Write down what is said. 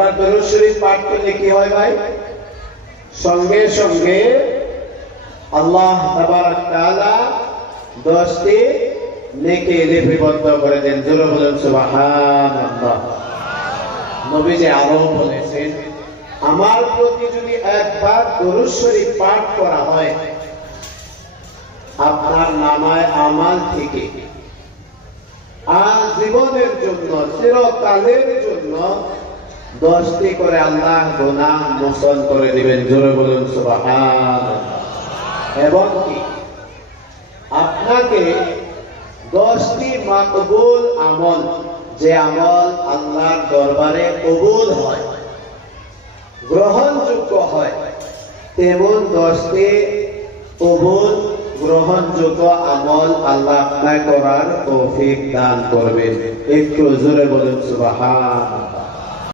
একবার দরুদ শরীফ পাঠ করলে কি হয় ভাই? সঙ্গে সঙ্গে আল্লাহ তাবারক তাআলা 10টি নেকি লিপিবদ্ধ করে দেন। জোরে বলুন সুবহানাল্লাহ। নবীজি আরো বলেছেন, আমার প্রতি যদি একবার দরুদ শরীফ পাঠ করা হয়, আপনার নামায় আমাল থেকে জীবনের জন্য, চিরকালের জন্য 10টি করে আল্লাহ গুনাহ মোচন করে দিবেন। জোরে বলুন সুবহানাল্লাহ। এবং কি আপনাকে 10টি মাকবুল আমল, যে আমল আল্লাহর দরবারে কবুল হয়, গ্রহণযোগ্য হয়, তেমন 10টি কবুল গ্রহণযোগ্য আমল আল্লাহ আপনাকে করার তৌফিক দান করবেন। একটু জোরে বলুন সুবহানাল্লাহ।